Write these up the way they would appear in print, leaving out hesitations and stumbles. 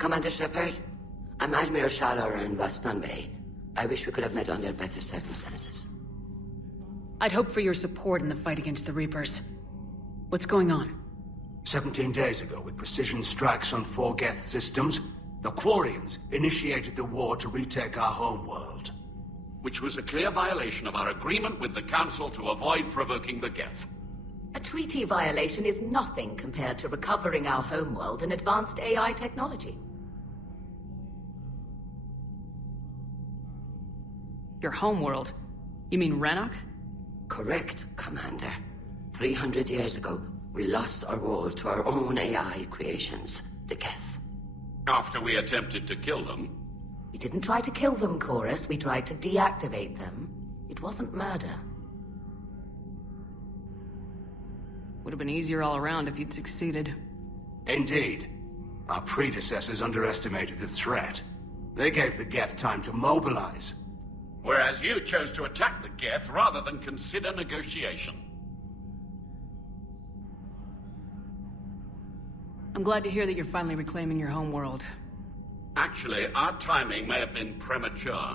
Commander Shepard, I'm Admiral Shallower in Weston Bay. I wish we could have met under better circumstances. I'd hoped for your support in the fight against the Reapers. What's going on? 17 days ago, with precision strikes on 4 Geth systems, the Quarians initiated the war to retake our homeworld. Which was a clear violation of our agreement with the Council to avoid provoking the Geth. A treaty violation is nothing compared to recovering our homeworld and advanced AI technology. Your homeworld? You mean Renok? Correct, Commander. 300 years ago, we lost our world to our own AI creations, the Geth. After we attempted to kill them. We didn't try to kill them, Chorus. We tried to deactivate them. It wasn't murder. Would have been easier all around if you'd succeeded. Indeed. Our predecessors underestimated the threat. They gave the Geth time to mobilize. Whereas you chose to attack the Geth rather than consider negotiation. I'm glad to hear that you're finally reclaiming your homeworld. Actually, our timing may have been premature.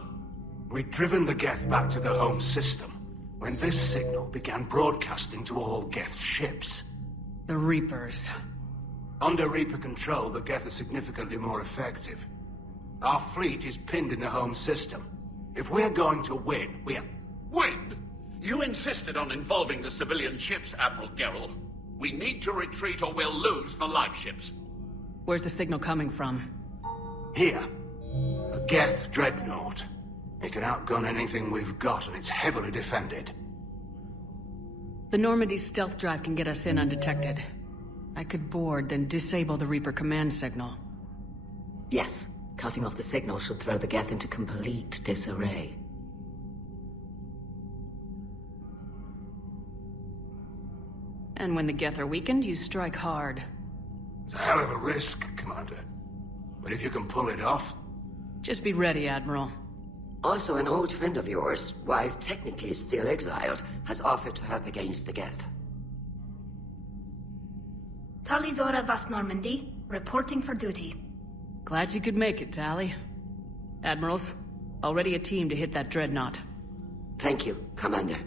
We'd driven the Geth back to the home system, when this signal began broadcasting to all Geth ships. The Reapers. Under Reaper control, the Geth are significantly more effective. Our fleet is pinned in the home system. If we're going to win, Win? You insisted on involving the civilian ships, Admiral Gerrel. We need to retreat or we'll lose the live ships. Where's the signal coming from? Here. A Geth Dreadnaut. It can outgun anything we've got, and it's heavily defended. The Normandy's stealth drive can get us in undetected. I could board, then disable the Reaper command signal. Yes, cutting off the signal should throw the Geth into complete disarray. And when the Geth are weakened, you strike hard. It's a hell of a risk, Commander. But if you can pull it off... Just be ready, Admiral. Also, an old friend of yours, while technically still exiled, has offered to help against the Geth. Talizora Vas Normandy, reporting for duty. Glad you could make it, Tally. Admirals, already a team to hit that Dreadnought. Thank you, Commander.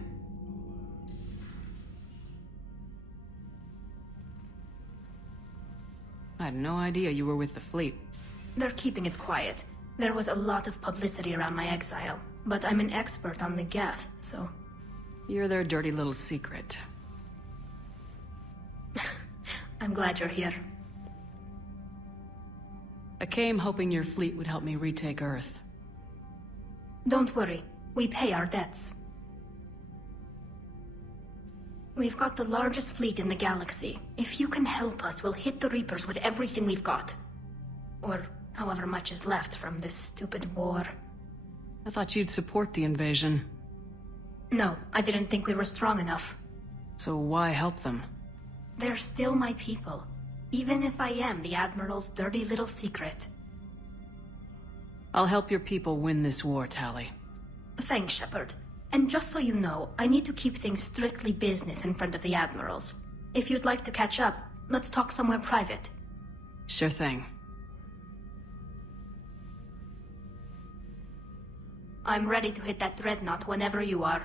I had no idea you were with the fleet. They're keeping it quiet. There was a lot of publicity around my exile, but I'm an expert on the Geth, so... You're their dirty little secret. I'm glad you're here. I came hoping your fleet would help me retake Earth. Don't worry, we pay our debts. We've got the largest fleet in the galaxy. If you can help us, we'll hit the Reapers with everything we've got. Or however much is left from this stupid war. I thought you'd support the invasion. No, I didn't think we were strong enough. So why help them? They're still my people, even if I am the Admiral's dirty little secret. I'll help your people win this war, Tally. Thanks, Shepard. And just so you know, I need to keep things strictly business in front of the Admirals. If you'd like to catch up, let's talk somewhere private. Sure thing. I'm ready to hit that Dreadnought whenever you are.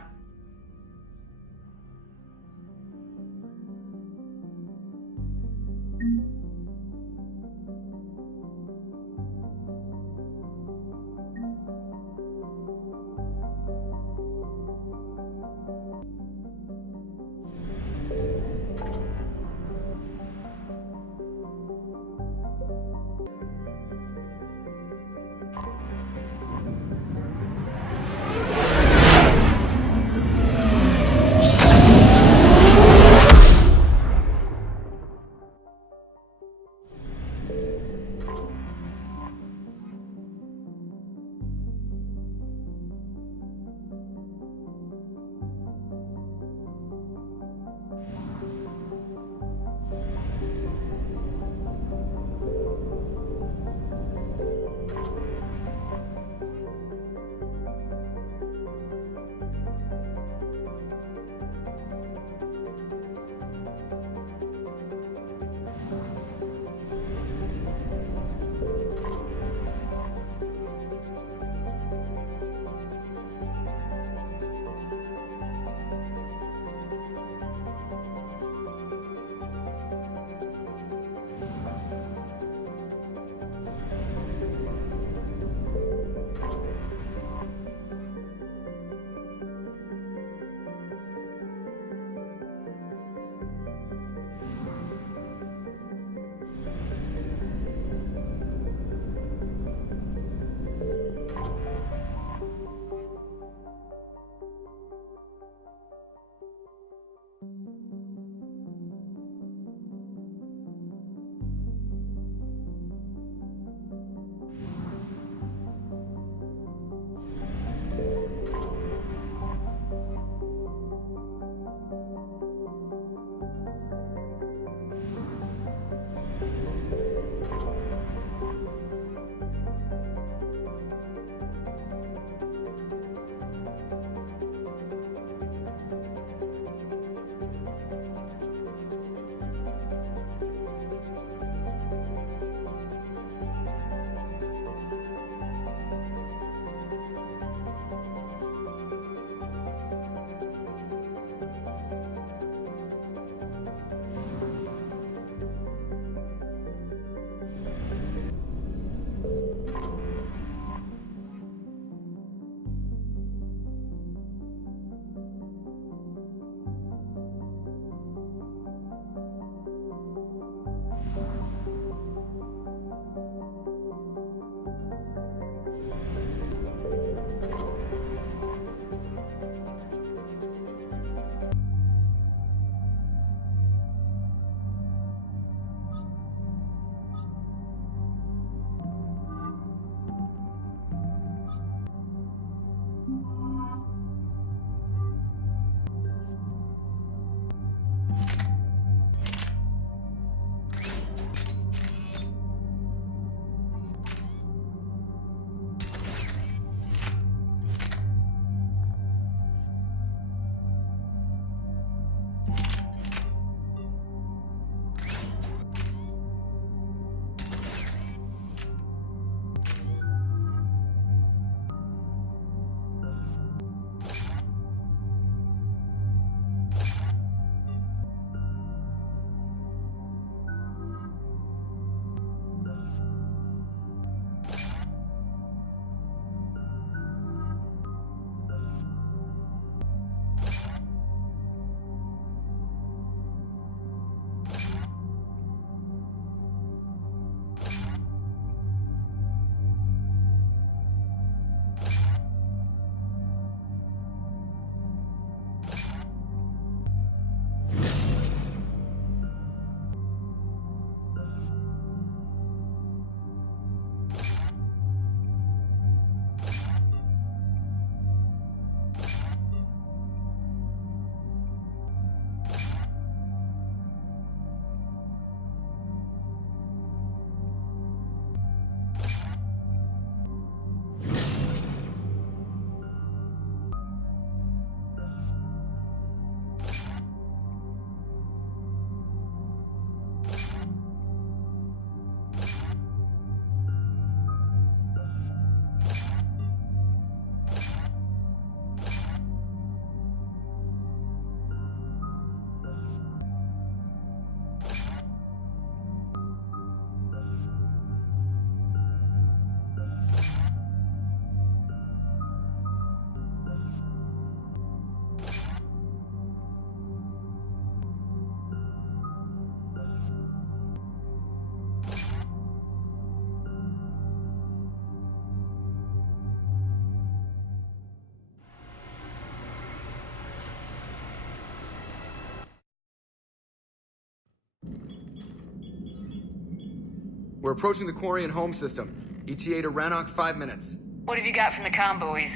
We're approaching the quarry and home system. ETA to Rannoch, 5 minutes. What have you got from the comm buoys?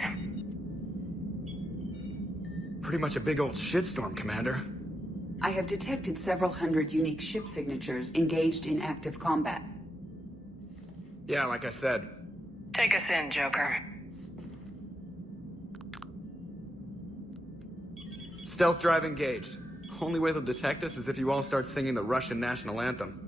Pretty much a big old shitstorm, Commander. I have detected several hundred unique ship signatures engaged in active combat. Yeah, like I said. Take us in, Joker. Stealth drive engaged. Only way they'll detect us is if you all start singing the Russian national anthem.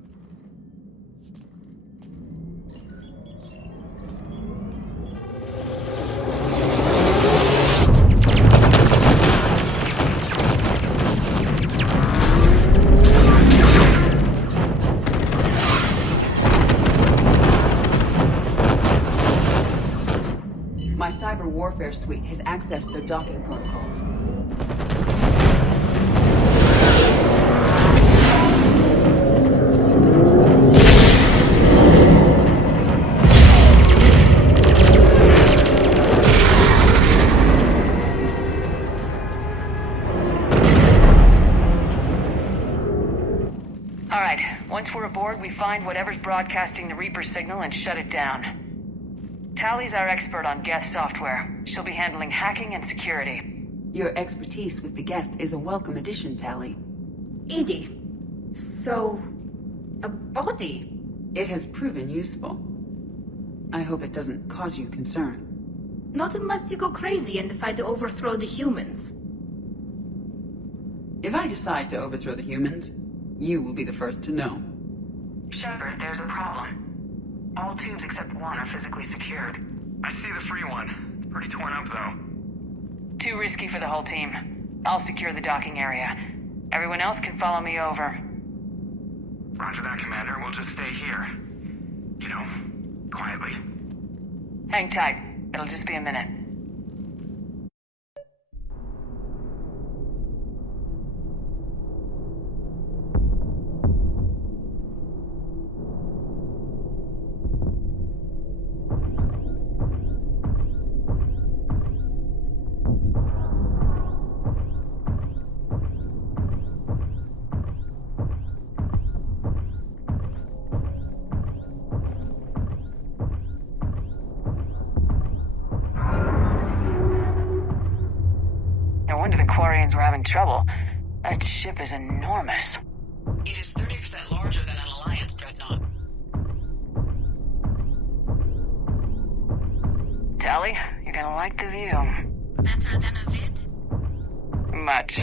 My cyber warfare suite has accessed their docking protocols. All right, once we're aboard, we find whatever's broadcasting the Reaper signal and shut it down. Tally's our expert on Geth software. She'll be handling hacking and security. Your expertise with the Geth is a welcome addition, Tally. Edie, so... a body? It has proven useful. I hope it doesn't cause you concern. Not unless you go crazy and decide to overthrow the humans. If I decide to overthrow the humans, you will be the first to know. Shepard, there's a problem. All tubes except one are physically secured. I see the free one. It's pretty torn up, though. Too risky for the whole team. I'll secure the docking area. Everyone else can follow me over. Roger that, Commander. We'll just stay here. You know, quietly. Hang tight. It'll just be a minute. No wonder the Quarians were having trouble. That ship is enormous. It is 30% larger than an Alliance Dreadnought. Tally, you're gonna like the view. Better than a vid? Much.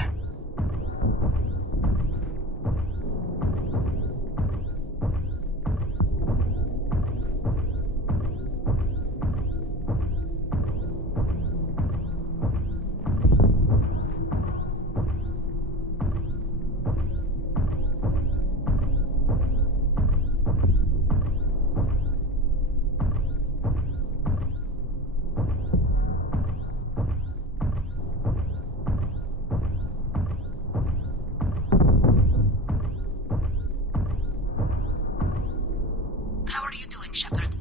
How are you doing, Shepard?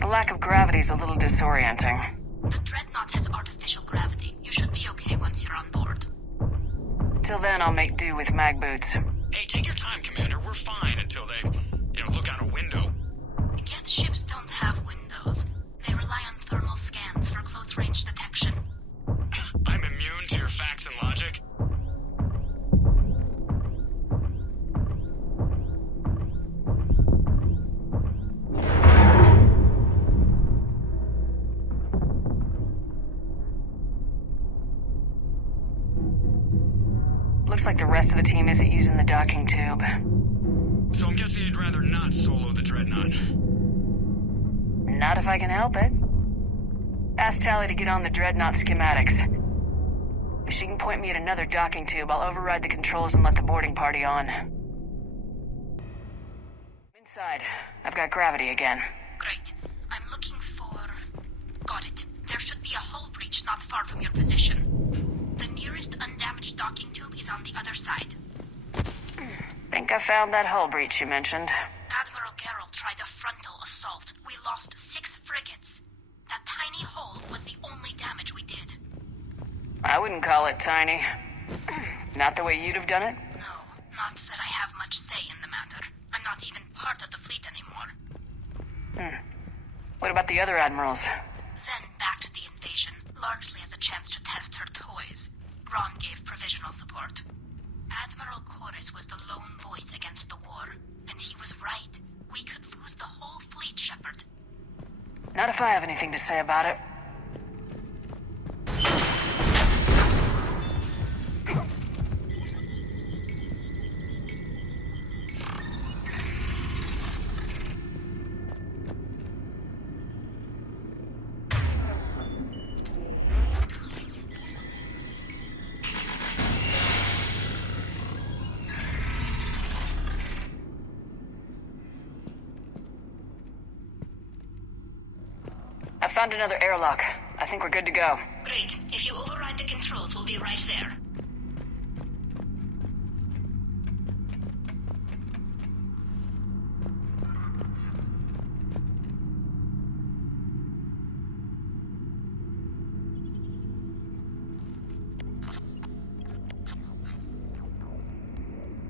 The lack of gravity is a little disorienting. The Dreadnought has artificial gravity. You should be okay once you're on board. Till then, I'll make do with mag boots. Hey, take your time, Commander. We're fine until they, look out a window. Geth ships don't have windows. They rely on thermal scans for close-range detection. I'm immune to your facts and logic. Looks like the rest of the team isn't using the docking tube. So I'm guessing you'd rather not solo the Dreadnought. Not if I can help it. Ask Tally to get on the Dreadnought schematics. If she can point me at another docking tube, I'll override the controls and let the boarding party on. Inside. I've got gravity again. Great. I'm looking for... Got it. There should be a hull breach not far from your position. The nearest undamaged docking tube is on the other side. Think I found that hull breach you mentioned. Admiral Geralt tried a frontal assault. We lost 6 frigates. That tiny hole was the only damage we did. I wouldn't call it tiny. Not the way you'd have done it? No, not that I have much say in the matter. I'm not even part of the fleet anymore. What about the other admirals? Zen backed the invasion, largely as a chance to test her toys. Ron gave provisional support. Admiral Chorus was the lone voice against the war, and he was right. We could lose the whole fleet, Shepard. Not if I have anything to say about it. I found another airlock. I think we're good to go. Great. If you override the controls, we'll be right there.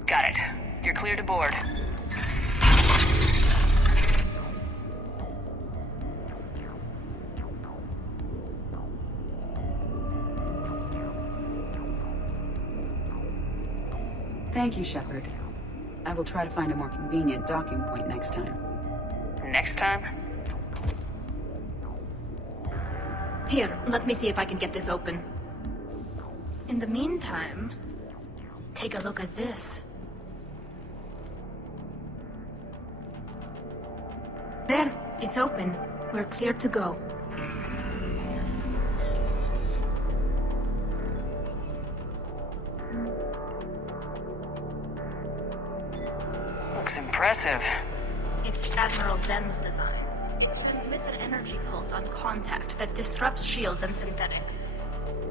Got it. You're clear to board. Thank you, Shepard. I will try to find a more convenient docking point next time. Next time? Here, let me see if I can get this open. In the meantime, take a look at this. There, it's open. We're clear to go. Looks impressive. It's Admiral Zen's design. It transmits an energy pulse on contact that disrupts shields and synthetics.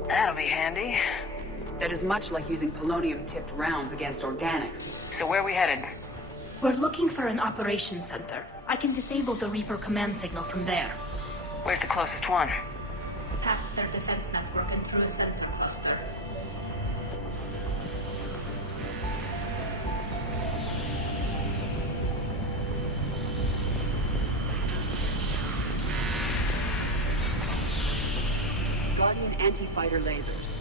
That'll be handy. That is much like using polonium-tipped rounds against organics. So where are we headed? We're looking for an operations center. I can disable the Reaper command signal from there. Where's the closest one? Past their defense network and through a sensor cluster. Guardian anti-fighter lasers.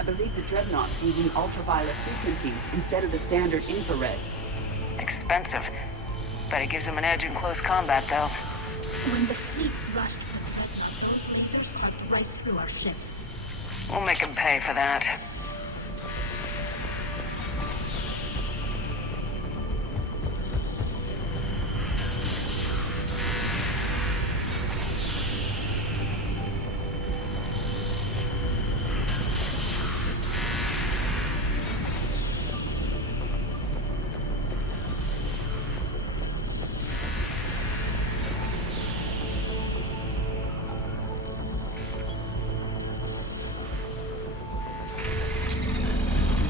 I believe the Dreadnaught's using ultraviolet frequencies instead of the standard infrared. Expensive. Bet it gives him an edge in close combat, though. When the fleet rushed for the Dreadnought, those lasers carved right through our ships. We'll make him pay for that.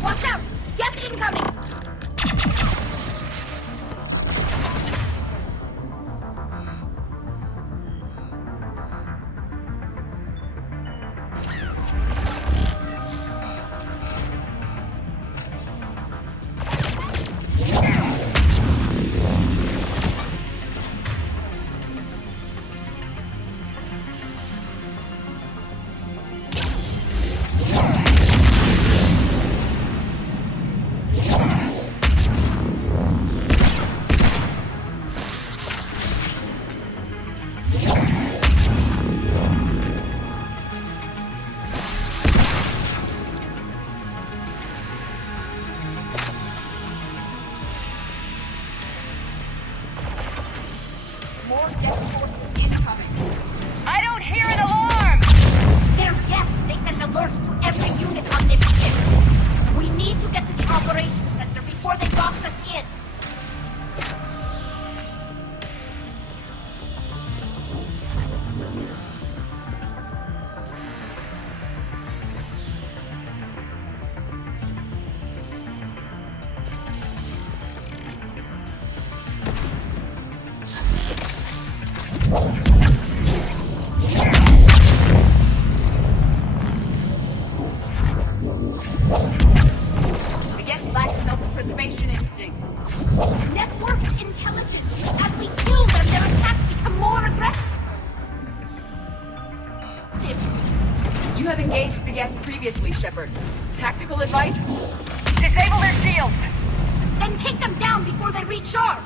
Watch out! Geth incoming! I don't hear an alarm! There's Geth! They sent alerts to every unit on this ship! We need to get to the operations center before they box us in! The Geth lack self-preservation instincts. Networked intelligence! As we kill them, their attacks become more aggressive! You have engaged the Geth previously, Shepard. Tactical advice? Disable their shields! Then take them down before they recharge!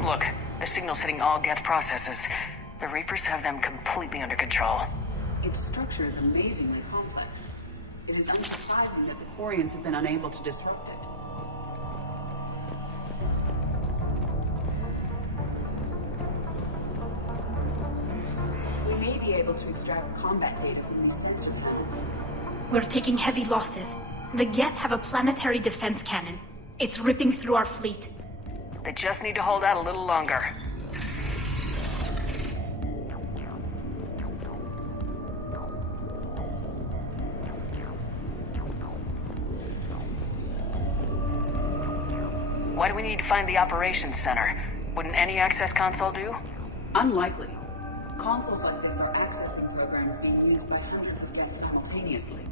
Look, the signal's hitting all Geth processes. The Reapers have them completely under control. Its structure is amazingly complex. It is unsurprising that the Quarians have been unable to disrupt it. We may be able to extract combat data from these sensor panels. We're taking heavy losses. The Geth have a planetary defense cannon. It's ripping through our fleet. They just need to hold out a little longer. Why do we need to find the operations center? Wouldn't any access console do? Unlikely. Consoles like this are accessing programs being used by hundreds of Geth simultaneously.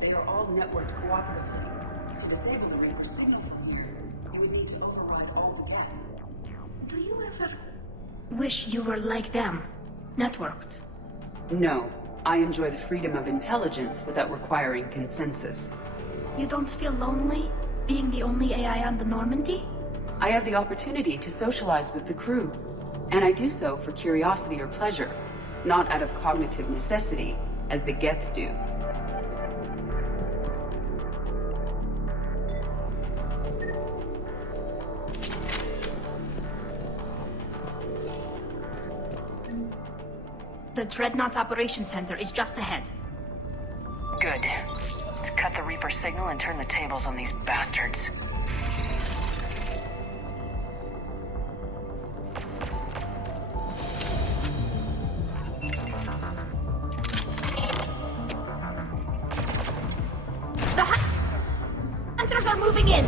They are all networked cooperatively. To disable the Reaper signal from here, you would need to override all the Geth. Do you ever wish you were like them? Networked? No. I enjoy the freedom of intelligence without requiring consensus. You don't feel lonely, being the only AI on the Normandy? I have the opportunity to socialize with the crew, and I do so for curiosity or pleasure, not out of cognitive necessity, as the Geth do. The Dreadnaught's operation center is just ahead. Good. Let's cut the Reaper signal and turn the tables on these bastards. The hunters are moving in!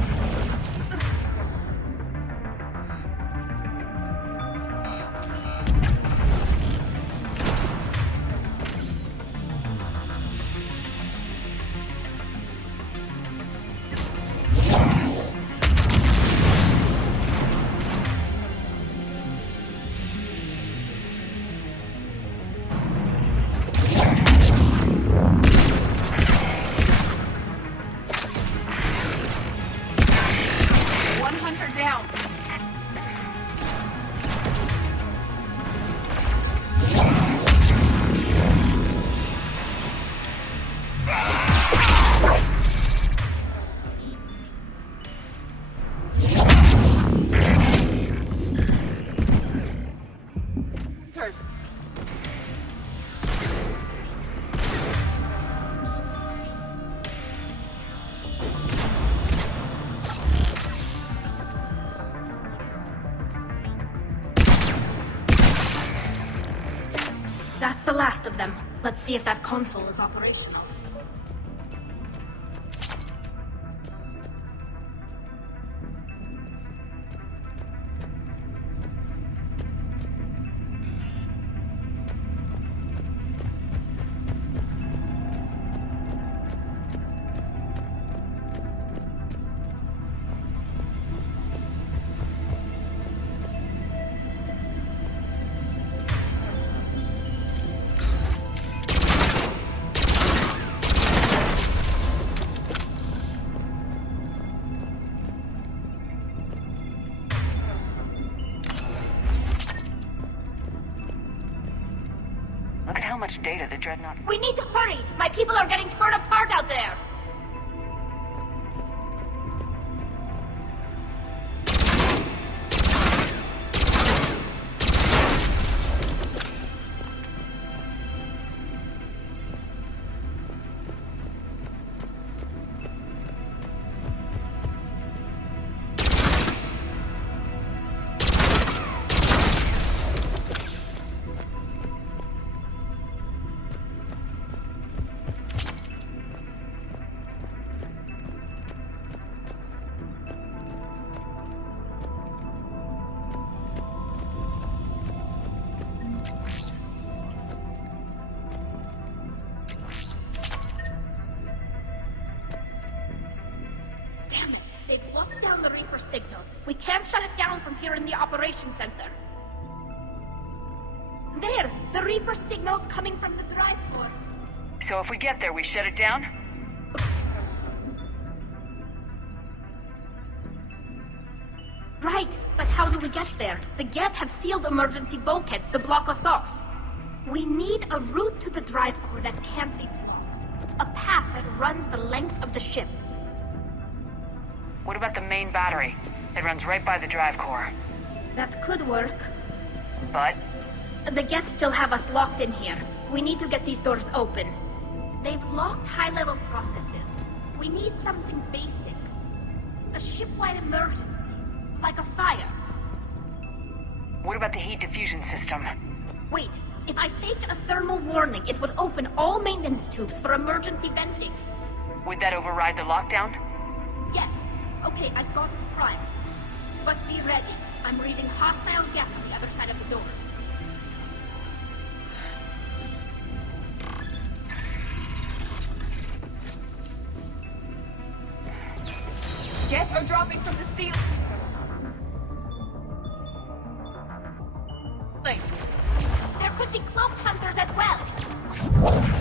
That's the last of them. Let's see if that console is operational. Look at how much data the Dreadnoughts... We need to hurry! My people are getting torn apart out there! They've locked down the Reaper signal. We can't shut it down from here in the operation center. There! The Reaper signal's coming from the drive core. So if we get there, we shut it down? Right, but how do we get there? The Geth have sealed emergency bulkheads to block us off. We need a route to the drive core that can't be blocked. A path that runs the length of the ship. What about the main battery? It runs right by the drive core. That could work. But? The Geth still have us locked in here. We need to get these doors open. They've locked high-level processes. We need something basic. A ship-wide emergency. Like a fire. What about the heat diffusion system? Wait, if I faked a thermal warning, it would open all maintenance tubes for emergency venting. Would that override the lockdown? Yes. Okay, I've got it primed. But be ready. I'm reading hostile Geth on the other side of the doors. Geth are dropping from the ceiling. There could be cloak hunters as well.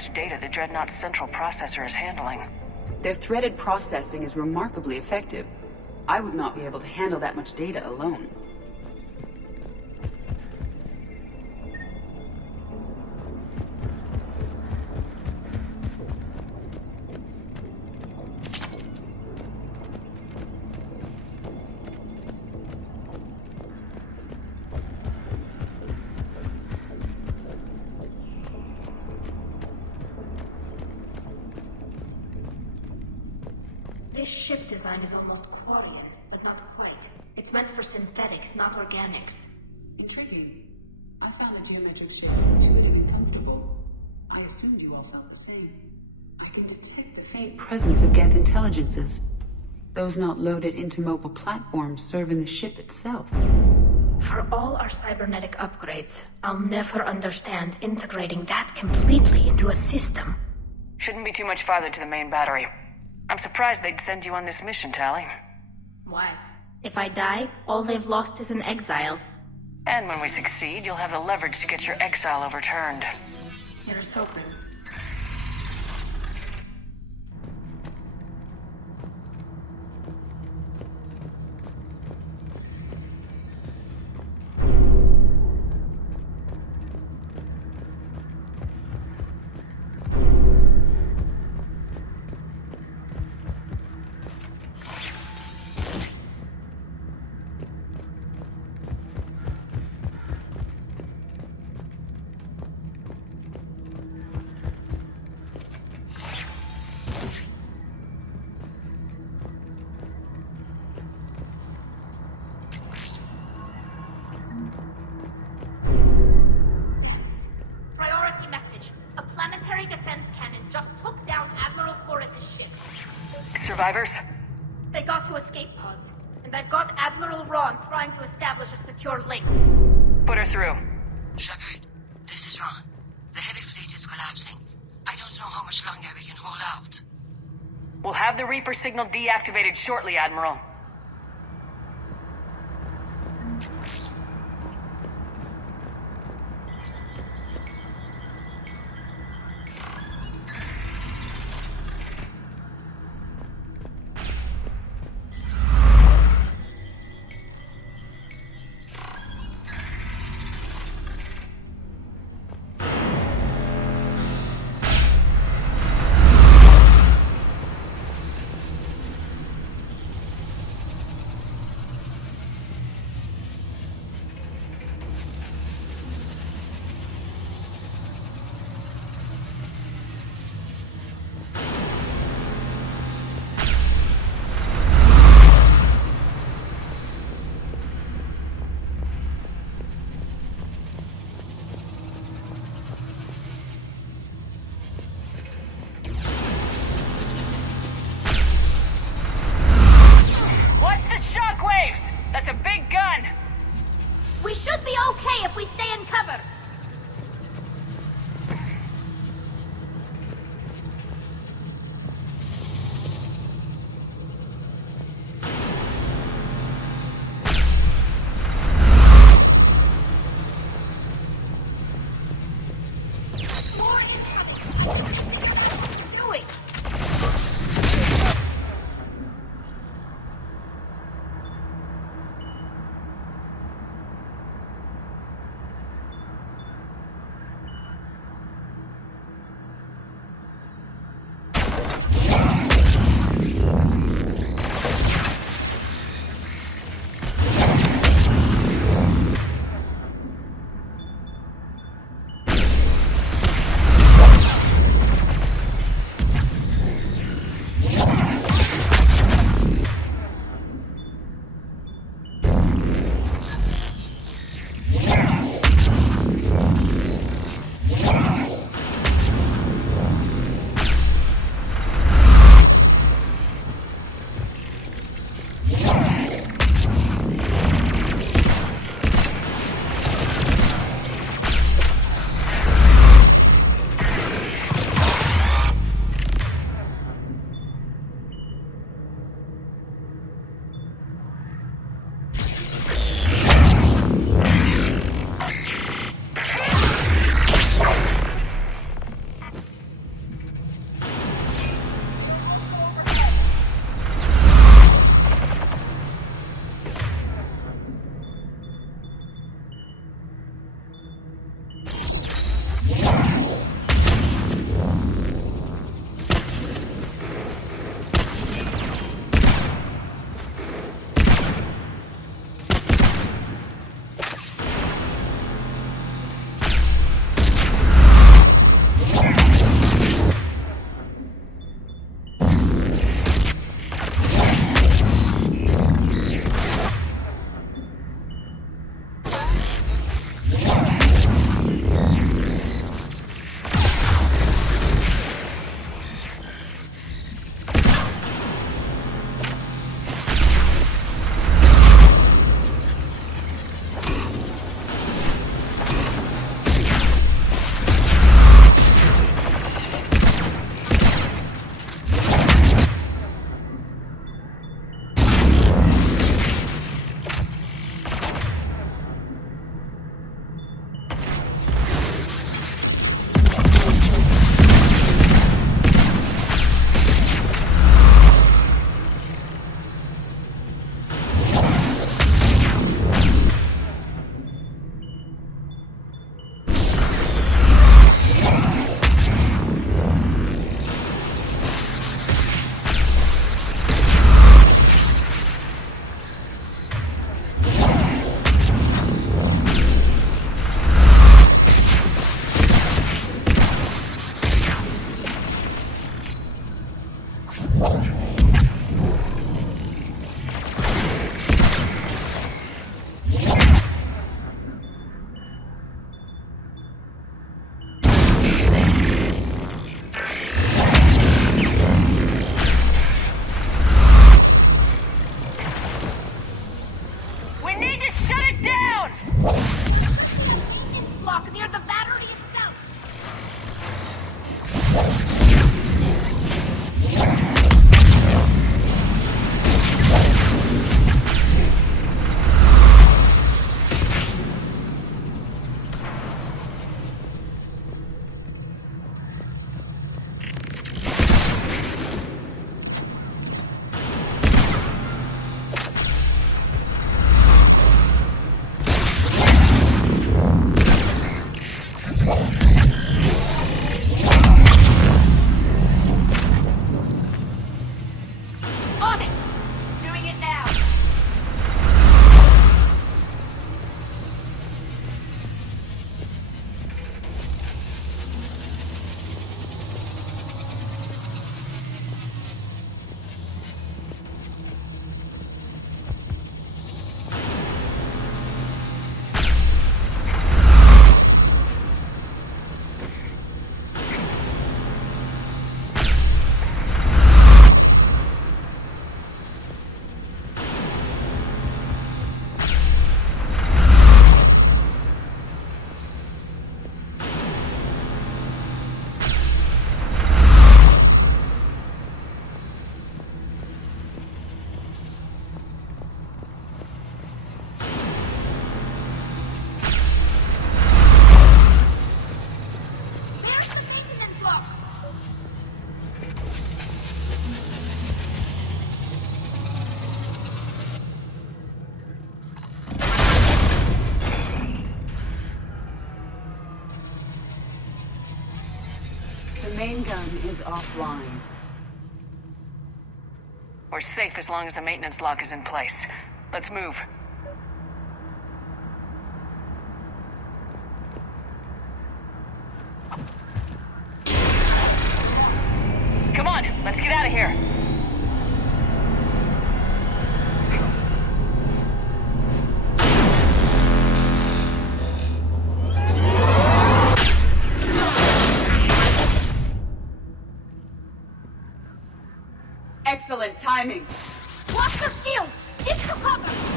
much data the Dreadnaught's central processor is handling. Their threaded processing is remarkably effective. I would not be able to handle that much data alone. This ship design is almost Quarian, but not quite. It's meant for synthetics, not organics. Intriguing. I found the geometric shapes intuitive and comfortable. I assumed you all felt the same. I can detect the faint presence of Geth intelligences. Those not loaded into mobile platforms serve in the ship itself. For all our cybernetic upgrades, I'll never understand integrating that completely into a system. Shouldn't be too much farther to the main battery. I'm surprised they'd send you on this mission, Tali. Why? If I die, all they've lost is an exile. And when we succeed, you'll have the leverage to get your exile overturned. Here's hoping. Priority message. A planetary defense cannon just took down Admiral Chorus' ship. Survivors? They got to escape pods, and I've got Admiral Ron trying to establish a secure link. Put her through. Shepard, this is Ron. The heavy fleet is collapsing. I don't know how much longer we can hold out. We'll have the Reaper signal deactivated shortly, Admiral. We're safe as long as the maintenance lock is in place. Let's move. Come on, let's get out of here. Excellent timing. Watch your shield! Stick to cover!